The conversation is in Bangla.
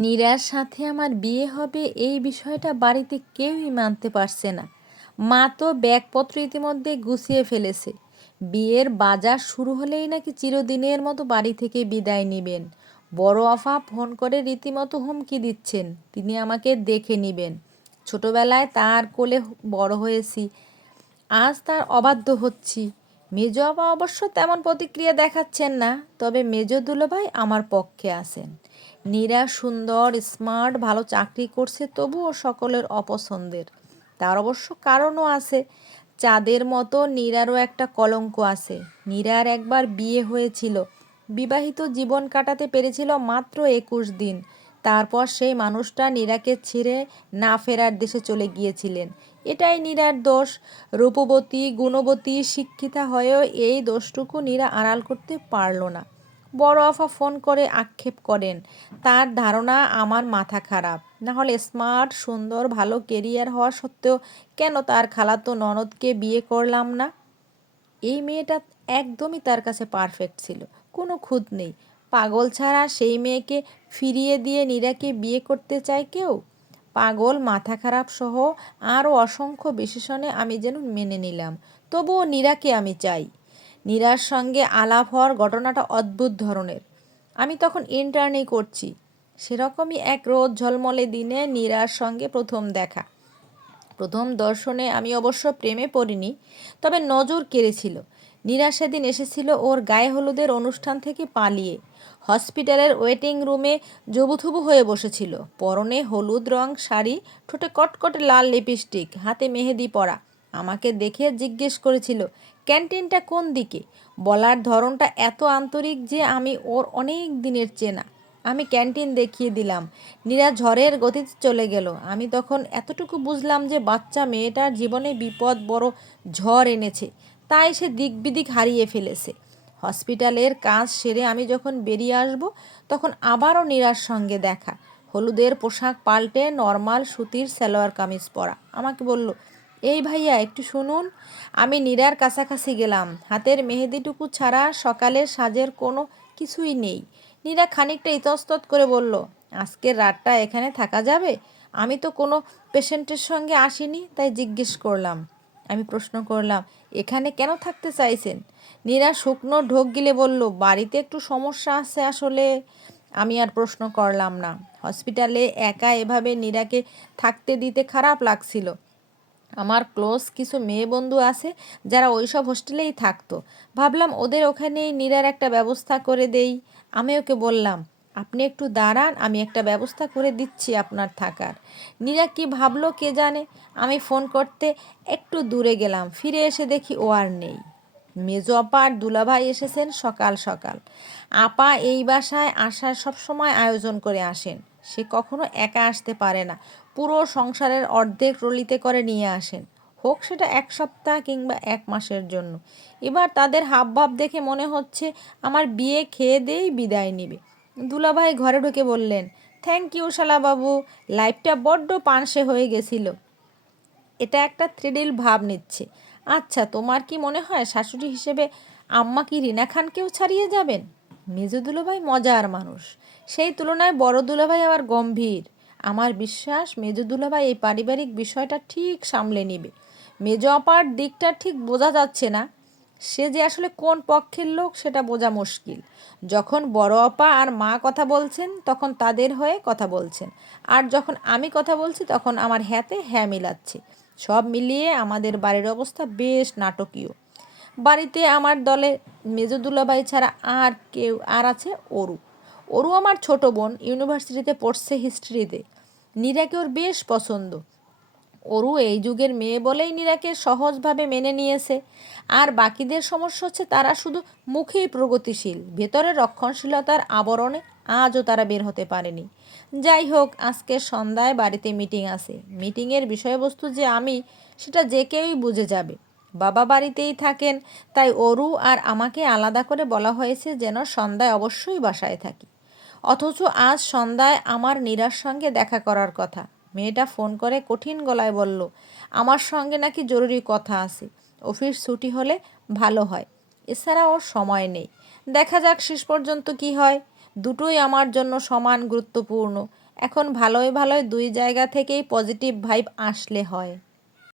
নীরার সাথে আমার বিয়ে হবে এই বিষয়টা বাড়িতে কেউই মানতে পারছে না। মা তো ব্যাগপত্র ইতিমধ্যে গুছিয়ে ফেলেছে। বিয়ের বাজার শুরু হলেই নাকি চিরদিনের মতো বাড়ি থেকে বিদায় নেবেন। বড় আফা ফোন করে রীতিমতো হুমকি দিচ্ছেন, তিনি আমাকে দেখে নেবেন। ছোটবেলায় তার কোলে বড় হয়েছি, আজ তার অবাধ্য হচ্ছি। মেজ অবশ্য তেমন প্রতিক্রিয়া দেখাচ্ছেন না, তবে মেজ দুলাভাই আমার পক্ষে আছেন। নীরা, সুন্দর স্মার্ট ভালো চাকরি করছে তবুও সকলের অপছন্দের। তার অবশ্য কারণও আছে। চাঁদের মতো নীরারও একটা কলঙ্ক আছে। নীরার একবার বিয়ে হয়েছিল। বিবাহিত জীবন কাটাতে পেরেছিল মাত্র একুশ দিন। তারপর সেই মানুষটা নীরাকে ছেড়ে না ফেরার দেশে চলে গিয়েছিলেন। এটাই নীরার দোষ। রূপবতী, গুণবতী, শিক্ষিতা হয়েও এই দোষটুকু নীরা আড়াল করতে পারল না। বড় আফা ফোন করে আক্ষেপ করেন, তার ধারণা আমার মাথা খারাপ। না হলে স্মার্ট, সুন্দর, ভালো কেরিয়ার হওয়া সত্ত্বেও কেন তার খালাতো ননদকে বিয়ে করলাম না? এই মেয়েটা একদমই তার কাছে পারফেক্ট ছিল, কোনো খুঁত নেই। পাগল ছাড়া সেই মেয়েকে ফিরিয়ে দিয়ে নীরাকে বিয়ে করতে চায় কেউ? পাগল, মাথা খারাপ সহ আরও অসংখ্য বিশেষণে আমি যেন মেনে নিলাম, তবুও নীরাকে আমি চাই। নীরার সঙ্গে আলাপ হওয়ার ঘটনাটা অদ্ভুত ধরনের। আমি তখন ইন্টার্নি করছি। সেরকমই এক রোদ ঝলমলে দিনে নীরার সঙ্গে প্রথম দেখা। প্রথম দর্শনে আমি অবশ্য প্রেমে পড়িনি, তবে নজর কেড়েছিল। নীরা সেদিন এসেছিল ওর গায়ে হলুদের অনুষ্ঠান থেকে পালিয়ে। হসপিটালের ওয়েটিং রুমে জবুথুবু হয়ে বসেছিল। পরনে হলুদ রং শাড়ি, ঠোঁটে কটকটে লাল লিপস্টিক, হাতে মেহেদি পরা। আমাকে দেখে জিজ্ঞেস করেছিল ক্যান্টিনটা কোন দিকে? বলার ধরনটা এত আন্তরিক যে আমি ওর অনেক দিনের চেনা। আমি ক্যান্টিন দেখিয়ে দিলাম। নীরা ঝড়ের গতিতে চলে গেল। আমি তখন এতটুকু বুঝলাম যে বাচ্চা মেয়েটার জীবনে বিপদ বড় ঝড় এনেছে। তাই সে দিক বিদিক হারিয়ে ফেলেছে। হসপিটালের কাজ সেরে আমি যখন বেরিয়ে আসব, তখন আবারও নীরার সঙ্গে দেখা। হলুদের পোশাক পাল্টে নর্মাল সুতির সালোয়ার কামিজ পরা। আমাকে বলল এই ভাইয়া, একটু শুনুন। আমি নীরার কাছাকাছি গেলাম। হাতের মেহেদিটুকু ছাড়া সকালের সাজের কোনো কিছুই নেই। নীরা খানিকটা ইতস্তত করে বলল, আজকের রাতটা এখানে থাকা যাবে? আমি তো কোনো পেশেন্টের সঙ্গে আসিনি, তাই জিজ্ঞেস করলাম। আমি প্রশ্ন করলাম, এখানে কেন থাকতে চাইছেন? নীরা শুকনো ঢোক গিলে বলল, বাড়িতে একটু সমস্যা আছে আসলে। আমি আর প্রশ্ন করলাম না। হসপিটালে একা এভাবে নীরাকে থাকতে দিতে খারাপ লাগছিল। আমার ক্লোজ কিছু মেয়ে বন্ধু আছে যারা ওইসব হোস্টেলেই থাকতো। ভাবলাম ওদের ওখানেই নীরার একটা ব্যবস্থা করে দেই। আমি ওকে বললাম, আপনি একটু দাঁড়ান, আমি একটা ব্যবস্থা করে দিচ্ছি আপনার থাকার। নীরা কি ভাবলো কে জানে? আমি ফোন করতে একটু দূরে গেলাম, ফিরে এসে দেখি ও আর নেই। মেজো আপা আর দুলাভাই এসেছেন সকাল সকাল। আপা এই বাসায় আসার সবসময় আয়োজন করে আসেন। সে কখনো একা আসতে পারে না। পুরো সংসারের অর্ধেক রলিতে করে নিয়ে আসেন। হোক সেটা এক সপ্তাহ কিংবা এক মাসের জন্য। এবার তাদের হাবভাব দেখে মনে হচ্ছে, আমার বিয়ে খেয়ে দিয়েই বিদায় নেবে। দুলাভাই ঘরে ঢুকে বললেন থ্যাংক ইউ শালাবাবু। লাইফটা বড্ড পানসে হয়ে গেছিল। এটা একটা থ্রিডিল ভাব নিচ্ছে। আচ্ছা তোমার কি মনে হয় শাশুড়ি হিসেবে আম্মা কি রিনা খানকেও ছাড়িয়ে যাবেন? মেজো দুলাভাই মজার মানুষ। সেই তুলনায় বড় দুলাভাই আবার গম্ভীর। আমার বিশ্বাস, মেজো দুলাভাই এই পারিবারিক বিষয়টা ঠিক সামলে নেবে। মেজ অপার দিকটা ঠিক বোঝা যাচ্ছে না। সে যে আসলে কোন পক্ষের লোক সেটা বোঝা মুশকিল। যখন বড় আপা আর মা কথা বলছেন, তখন তাদের হয়ে কথা বলছেন। আর যখন আমি কথা বলছি, তখন আমার হ্যাতে হ্যাঁ মিলাচ্ছে। সব মিলিয়ে আমাদের বাড়ির অবস্থা বেশ নাটকীয়। বাড়িতে আমার দলে মেজদুল্লাবাই ছাড়া আর কেউ, আর আছে অরু অরু আমার ছোট বোন, ইউনিভার্সিটিতে পড়ছে হিস্ট্রিতে। নীরাকে ওর বেশ পছন্দ। ওরু এই যুগের মেয়ে বলেই নীরাকে সহজভাবে মেনে নিয়েছে। আর বাকিদের সমস্যা হচ্ছে তারা শুধু মুখেই প্রগতিশীল। ভেতরে রক্ষণশীলতার আবরণে আজও তারা বের হতে পারেনি। যাই হোক, আজকে সন্ধ্যায় বাড়িতে মিটিং আছে। মিটিংয়ের বিষয়বস্তু যে আমি, সেটা যে কেউই বুঝে যাবে। বাবা বাড়িতেই থাকেন, তাই অরু আর আমাকে আলাদা করে বলা হয়েছে যেন সন্ধ্যায় অবশ্যই বাসায় থাকি। অথচ আজ সন্ধ্যায় আমার নীরার সঙ্গে দেখা করার কথা। মেয়েটা ফোন করে কঠিন গলায় বলল, আমার সঙ্গে নাকি জরুরি কথা আছে। অফিস ছুটি হলে ভালো হয়। এছাড়া ওর সময় নেই। দেখা যাক শেষ পর্যন্ত কি হয়। দুটোই আমার জন্য সমান গুরুত্বপূর্ণ। এখন ভালোই ভালোই দুই জায়গা থেকেই পজিটিভ ভাইব আসলে হয়।